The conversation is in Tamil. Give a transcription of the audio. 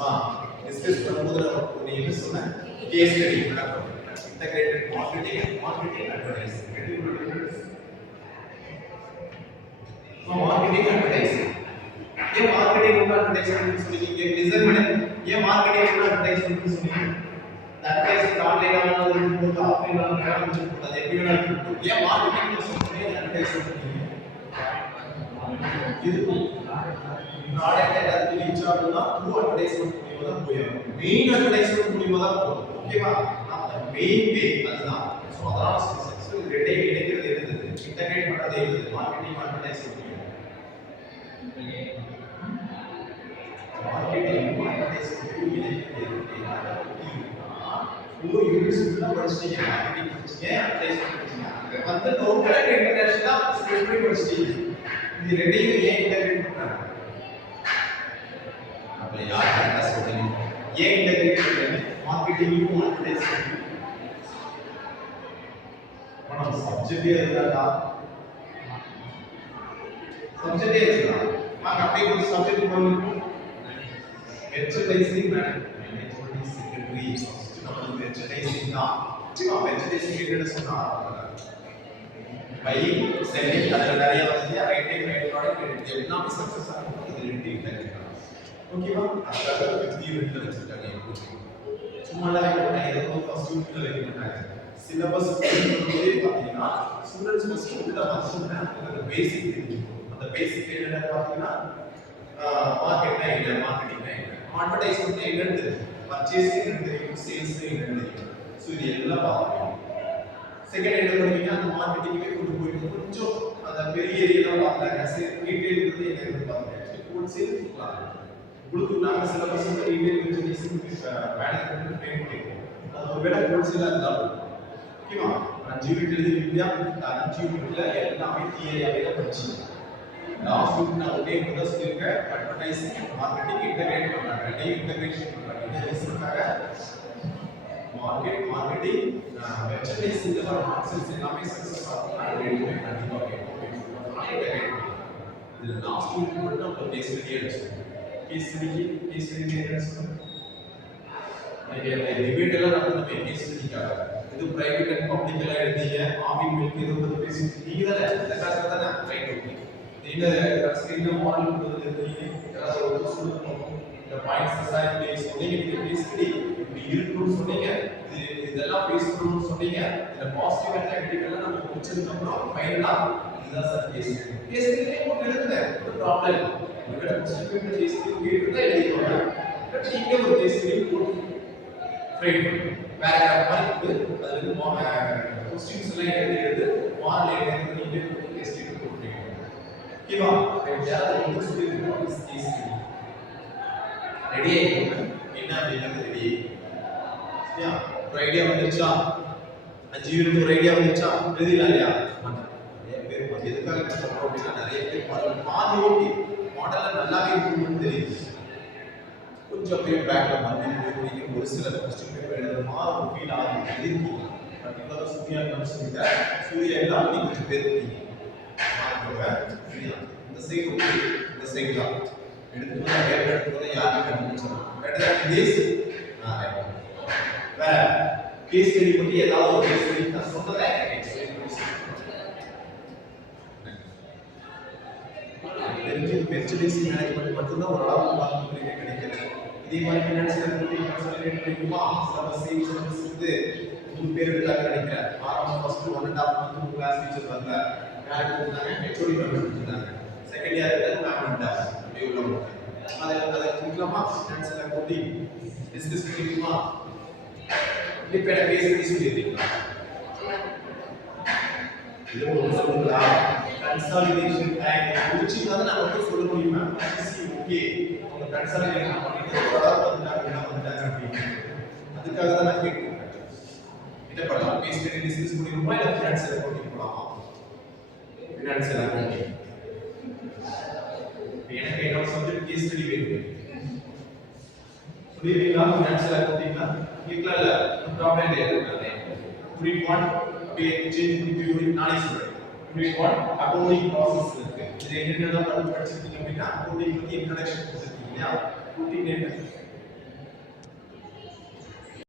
நம்ம டிஸ்கஸ் பண்ணும்போது நீ என்ன சொன்ன கேஸ் ஸ்டடி பண்ணணும் integrated marketing and marketing advertising marketing advertising ஏன் மார்க்கெட்டிங் அட்வர்டைசிங் சொல்லிங்க டிசைன் பண்ணி ஏன் மார்க்கெட்டிங் அட்வர்டைசிங் சொல்லிங்க அட்வர்டைசிங் ஆன்லைன் ஆனாலும் போட்டு ஆஃப்லைன் ஆனாலும் அது எப்படி வேணாலும் ஏன் மார்க்கெட்டிங் சொல்றீங்க அட்வர்டைசிங் இது ப்ராடக்ட் எல்லாத்துக்கும் ரீச் ஆகணும்னா த்ரூ அட்வர்டைஸ்மென்ட் மூலமா தான் போயிடும் மெயின் அட்வர்டைஸ்மென்ட் மூலமா தான் போகும் ஓகேவா அந்த மெயின் வே அதுதான் சோ அதனால சக்சஸ் இது ரெண்டையும் இணைக்கிறது இருந்தது இன்டகிரேட் பண்றது இருந்தது மார்க்கெட்டிங் அட்வர்டைஸ்மென்ட் மார்க்கெட்டிங் அட்வர்டைஸ்மென்ட் இணைக்கிறது ஒரு யூனிவர்சிட்டில படிச்சீங்க மார்க்கெட்டிங் படிச்சீங்க அட்வர்டைஸ்மென்ட் படிச்சீங்க வந்து லோக்கல் இன்டர்நேஷனல் ஸ்பெஷல் படிச்சீங்க இது ரெண்டையும் ஏன் இன்டகிரேட் பண்றாங்க அப்ப யார் கரெக்டா சொல்றீங்க ஏன் இன்டகிரேட் பண்றாங்க மார்க்கெட்டிங் அட்வர்டைஸ்மென்ட் நம்ம சப்ஜெக்டே இருந்தா சப்ஜெக்டே இருந்தா நான் அப்படியே ஒரு சப்ஜெக்ட் பண்ணுவோம் மெர்ச்சன்டைசிங் மேனேஜ்மென்ட் செக்ரட்டரி ஃபர்ஸ்ட் நம்ம மெர்ச்சன்டைசிங் தான் சிவா மெர்ச்சன்டைசிங் என்ன சொன்னா பையிங் செல்லிங் அதுல நிறைய வந்து ரைட்டிங் ரைட் ப்ராடக்ட் எல்லாமே சக்சஸ் ஆகும் இது ரெண்டு இன்டகிரேட் ஓகேவா அதுக்காக 50 யூனிட்ல வச்சிருக்காங்க சும்மா நான் ஏதோ ஃபர்ஸ்ட் யூனிட்ல வைக்கிறாங்க சிலபஸ் போடும்போதே பாத்தீங்கன்னா ஸ்டூடண்ட்ஸ் ஃபர்ஸ்ட் யூனிட்ல வந்து அந்த பேசிக் தெரிஞ்சுக்கணும் அந்த பேசிக் என்னன்னா பாத்தீங்கன்னா மார்க்கெட்னா என்ன மார்க்கெட்டிங்னா என்ன அட்வர்டைஸ்மென்ட் என்னன்னு தெரியும் பர்சேசிங் என்னன்னு தெரியும் சேல்ஸ் என்னன்னு தெரியும் சோ இது எல்லாம் பார்க்கணும் செகண்ட் என்ன பண்ணுவீங்க அந்த மார்க்கெட்டிங்கே கொண்டு போயிட்டு கொஞ்சம் அந்த பெரிய ஏரியால பார்க்கறாங்க சரி ரீட்டைல் வந்து என்ன பார்க்கறாங்க ஹோல்சேல் உங்களுக்கு நாங்க சிலபஸ் வந்து ரீட்டைல் பிசினஸ் மேனேஜ்மென்ட் ட்ரெயின் பண்ணிருக்கோம் அது ஒருவேளை ஹோல்சேலா இருந்தாலும் ஓகேவா 5 யூனிட் எழுதிருக்கீங்க அந்த 5 யூனிட்ல எல்லாமே தியரியாவே தான் படிச்சீங்க லாஸ்ட் யூனிட் நான் ஒரே முதல் சொல்லிருக்க அட்வர்டைசிங் மார்க்கெட்டிங் இன்டகிரேட் பண்றாங்க ரெண்டையும் இன்டகிரேஷன் பண்றாங்க இது ரீசன்க்காக மார்க்கெட்டிங் மெர்ச்சன்டைசிங் இதெல்லாம் கான்செப்ட்ஸ் எல்லாமே சக்சஸ் ஆகும் அது ரெண்டுமே கண்டிப்பா கேட்கும் இதுல லாஸ்ட் யூனிட் மட்டும் நம்ம கேஸ் ஸ்டடி எடுத்துக்கோம் கேஸ் ஸ்டடி என்ன சொல்றோம் டிபேட் எல்லாம் நடந்துமே கேஸ் ஸ்டடிக்காக இது பிரைவேட் அண்ட் பப்ளிக் எல்லாம் எடுத்தீங்க ஆவின் மில்க் இது வந்து பேசிட்டு நீங்க தான் இந்த கிளாஸ்ல தான் ரைட் ஓகே நீங்க ஸ்கிரீன்ல மாடல் கொடுத்துருக்கீங்க ஏதாவது ஒரு சொல்லணும் இந்த பாயிண்ட்ஸ் சார் ப்ளீஸ் சொன்னீங்க நீங்க கேஸ் ஸ்டடி இப்படி இருக்குன்னு சொன்னீங்க இதெல்லாம் பேசணும்னு சொன்னீங்க இந்த பாசிட்டிவ் அண்ட் நெகட்டிவ் எல்லாம் நம்ம முடிச்சதுக்கு அப்புறம் ஃபைனலா இதுதான் சார் கேஸ் ஸ்டடியே போட்டு எழுதுங்க ஒரு ப்ராப்ளம் உங்களோட சர்டிஃபிகேட் கேஸ் ஸ்டடி கேட்டதா எழுதிக்கோங்க பட் நீங்க ஒரு கேஸ் ஸ்டடி போட்டு ஃப்ரேம் பண்ணுங்க பேராகிராஃப் மாதிரி அது வந்து क्वेश्चंस எல்லாம் எழுது மாடல் எழுதி நீங்க கேஸ் ஸ்டடி போட்டு ஓகேவா யாராவது வந்து சொல்லிருக்கோம் கேஸ் ஸ்டடி ரெடி ஆயிடுங்க என்ன அப்படிங்கிறது ரெடி யா ஒரு ஐடியா வந்துச்சா 5 யூனிட் ஒரு ஐடியா வந்துச்சா எழுதிடலாம் இல்லையா நிறைய பேர் எதுக்காக சொல்றோம் அப்படின்னா நிறைய பேர் பாதி ஓகே மாடல்ல நல்லாவே இருக்குன்னு தெரியுது கொஞ்சம் பேர் பேக்ல வந்து போய் ஒரு சில கொஸ்டின் பேப்பர் எழுதுற மாதிரி ஒரு ஃபீல் ஆகுது எழுதிருக்கீங்க பர்டிகுலரா சூர்யா சொல்லிட்டு சூர்யா எல்லாம் நீங்க கொஞ்சம் பேர் இருக்கீங்க இந்த சைடு ஓகே இந்த சைடு தான் எடுத்து பேப்பர் எடுத்து யாரும் கண்டுபிடிச்சாங்க பெட்டர் திஸ் வேற கேஸ் ஸ்டடி பத்தி ஏதாவது ஒரு கேஸ் ஸ்டடி நான் சொன்னதை தெரிஞ்சு மெர்ச்சன்டைசிங் மேனேஜ்மென்ட் மட்டும் தான் ஒரு அளவு பார்த்து கிடைக்கிறது இதே மாதிரி ஃபினான்ஷியல் பத்தி கன்சல்டேட் பண்ணிக்குமா சிலபஸ் சிலபஸ் வந்து 3 பேர் இருக்காங்க நினைக்கிறேன் ஆரம்பம் ஃபர்ஸ்ட் 1.5 மந்த் கிளாஸ் டீச்சர் வந்தாங்க யாருக்கு இருந்தாங்க ஹெச்ஓடி மேம் இருந்தாங்க செகண்ட் இயர் இருந்தாங்க மேம் இருந்தாங்க அப்படியே உள்ள அதை கொடுக்கலாமா ஃபினான்ஷியல் போட்டி டிஸ்கஸ் பண்ணிக்குமா இப்ப என்ன பேசி சொல்லிருக்கீங்களா இது ஒரு சொல்லுங்களா கன்சாலிடேஷன் டைம் முடிச்சிட்டா நான் வந்து சொல்ல முடியுமா ஓகே உங்க கன்சாலிடேஷன் பண்ணிட்டு ஓரளவு வந்துட்டாங்க அப்படின்னு அதுக்காக தான் நான் கேட்கிறேன் இத பண்ணலாம் கேஸ் ஸ்டடி டிஸ்கஸ் பண்ணிருப்போம் இல்ல ஃபினான்ஷியல் அக்கவுண்டிங் போலாமா ஃபினான்ஷியல் அக்கவுண்டிங் எனக்கு என்னோட சப்ஜெக்ட் கேஸ் ஸ்டடி வேணும் புரியுதுங்களா ஃபினான்ஷியல் அக்கவுண்டிங்னா கேட்கல இல்ல ப்ராப்ளம் இல்ல புரியுது பே சேஞ்ச் யூனிட் நானே சொல்றேன் புரியுது அக்கவுண்டிங் ப்ராசஸ் இருக்கு இது என்னென்னலாம் படிச்சிருக்கீங்க அப்படின்னா அக்கவுண்டிங் பத்தி இன்ட்ரோடக்ஷன் கொடுத்திருக்கீங்க இல்லையா ரூட்டின் என்ன